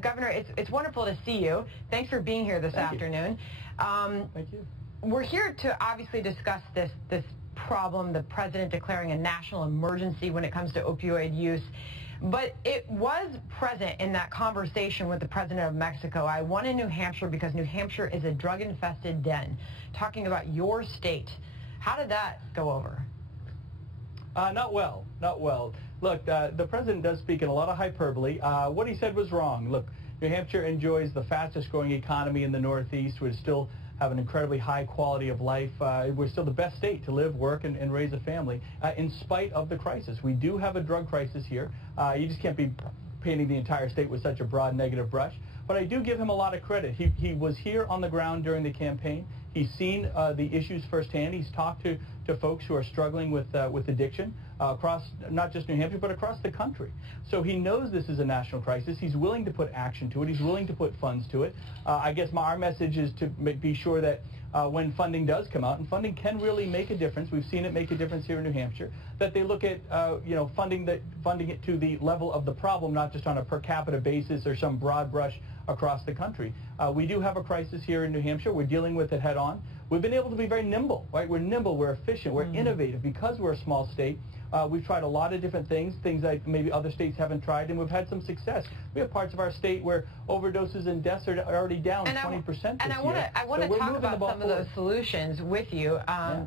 Governor, it's wonderful to see you. Thanks for being here this afternoon. Thank you. We're here to obviously discuss this problem, the president declaring a national emergency when it comes to opioid use. But it was present in that conversation with the president of Mexico. I won in New Hampshire because New Hampshire is a drug-infested den. Talking about your state, how did that go over? Not well. Look, the president does speak in a lot of hyperbole. What he said was wrong. Look, New Hampshire enjoys the fastest growing economy in the Northeast. We still have an incredibly high quality of life. We're still the best state to live, work, and raise a family in spite of the crisis. We do have a drug crisis here. You just can't be painting the entire state with such a broad negative brush. But I do give him a lot of credit. He was here on the ground during the campaign. He's seen the issues firsthand. He's talked to folks who are struggling with addiction across not just New Hampshire, but across the country. So he knows this is a national crisis. He's willing to put action to it. He's willing to put funds to it. I guess our message is to be sure that when funding does come out, and funding can really make a difference, we've seen it make a difference here in New Hampshire, that they look at funding it to the level of the problem, not just on a per capita basis or some broad brush across the country. We do have a crisis here in New Hampshire. We're dealing with it head on. We've been able to be very nimble, right? We're nimble, we're efficient, we're innovative because we're a small state. We've tried a lot of different things that maybe other states haven't tried, and we've had some success. We have parts of our state where overdoses and deaths are already down 20% this year. And I want to talk about some of those solutions with you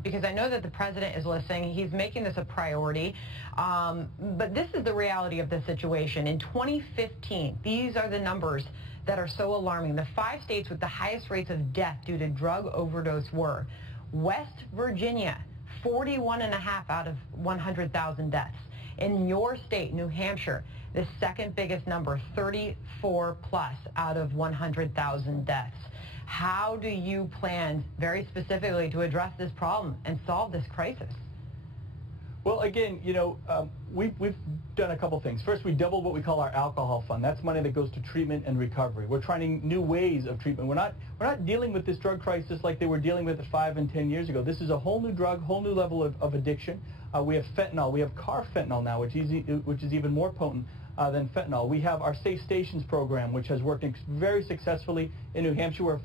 because I know that the president is listening. He's making this a priority. But this is the reality of the situation. In 2015, these are the numbers that are so alarming. The 5 states with the highest rates of death due to drug overdose were West Virginia, 41.5 out of 100,000 deaths. In your state, New Hampshire, the second biggest number, 34 plus out of 100,000 deaths. How do you plan very specifically to address this problem and solve this crisis? Well, again, we've done a couple things. First, we doubled what we call our alcohol fund. That's money that goes to treatment and recovery. We're trying new ways of treatment. We're not dealing with this drug crisis like they were dealing with it 5 and 10 years ago. This is a whole new drug, whole new level of addiction. We have fentanyl. We have carfentanil now, which is even more potent than fentanyl. We have our Safe Stations program, which has worked very successfully in New Hampshire, where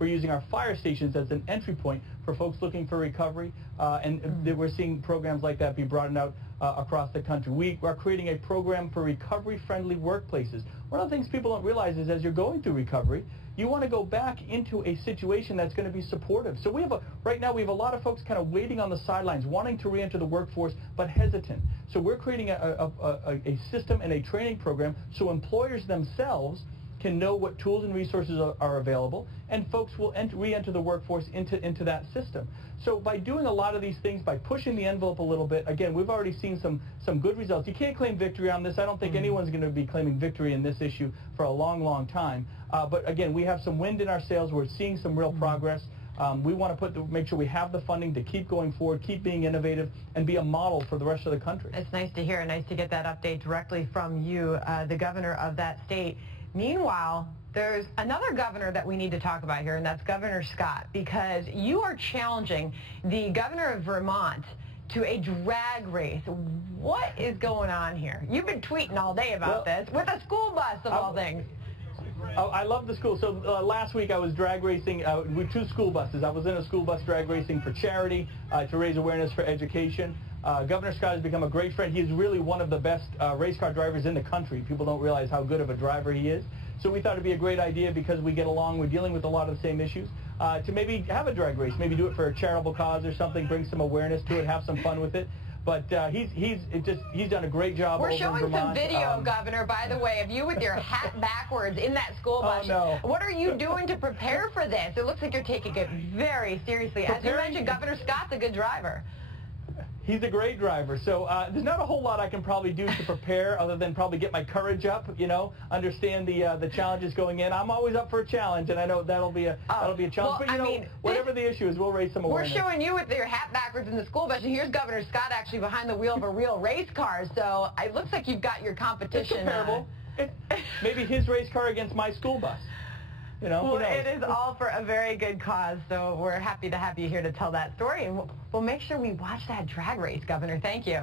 we're using our fire stations as an entry point for folks looking for recovery, and we're seeing programs like that be broadened out across the country. We are creating a program for recovery-friendly workplaces. One of the things people don't realize is as you're going through recovery, you want to go back into a situation that's going to be supportive. So right now we have a lot of folks kind of waiting on the sidelines, wanting to re-enter the workforce, but hesitant. So we're creating a system and a training program so employers themselves can know what tools and resources are available, and folks will re-enter the workforce into that system. So by doing a lot of these things, by pushing the envelope a little bit, again, we've already seen some good results. You can't claim victory on this. I don't think anyone's going to be claiming victory in this issue for a long, long time. But again, we have some wind in our sails. We're seeing some real progress. We want to make sure we have the funding to keep going forward, keep being innovative, and be a model for the rest of the country. It's nice to hear, nice to get that update directly from you, the governor of that state. Meanwhile, there's another governor that we need to talk about here, and that's Governor Scott, because you are challenging the governor of Vermont to a drag race. What is going on here? You've been tweeting all day about this with a school bus of all things. Oh, I love the school. So last week I was drag racing with 2 school buses. I was in a school bus drag racing for charity to raise awareness for education. Governor Scott has become a great friend. He's really one of the best race car drivers in the country. People don't realize how good of a driver he is. So we thought it'd be a great idea because we get along, we're dealing with a lot of the same issues, to maybe have a drag race, maybe do it for a charitable cause or something, bring some awareness to it, have some fun with it. But he's done a great job. We're showing some video, Governor, by the way, of you with your hat backwards in that school bus. Oh, no. What are you doing to prepare for this? It looks like you're taking it very seriously. As you mentioned, Governor Scott's a good driver. He's a great driver. So there's not a whole lot I can probably do to prepare other than probably get my courage up, understand the challenges going in. I'm always up for a challenge, and I know that'll be a challenge. Well, but whatever the issue is, we'll raise some awareness. We're showing you with your hat backwards in the school bus, and here's Governor Scott actually behind the wheel of a real race car. So it looks like you've got your competition. It's comparable. Maybe his race car against my school bus. Well, it is all for a very good cause, so we're happy to have you here to tell that story, and we'll make sure we watch that drag race, Governor. Thank you.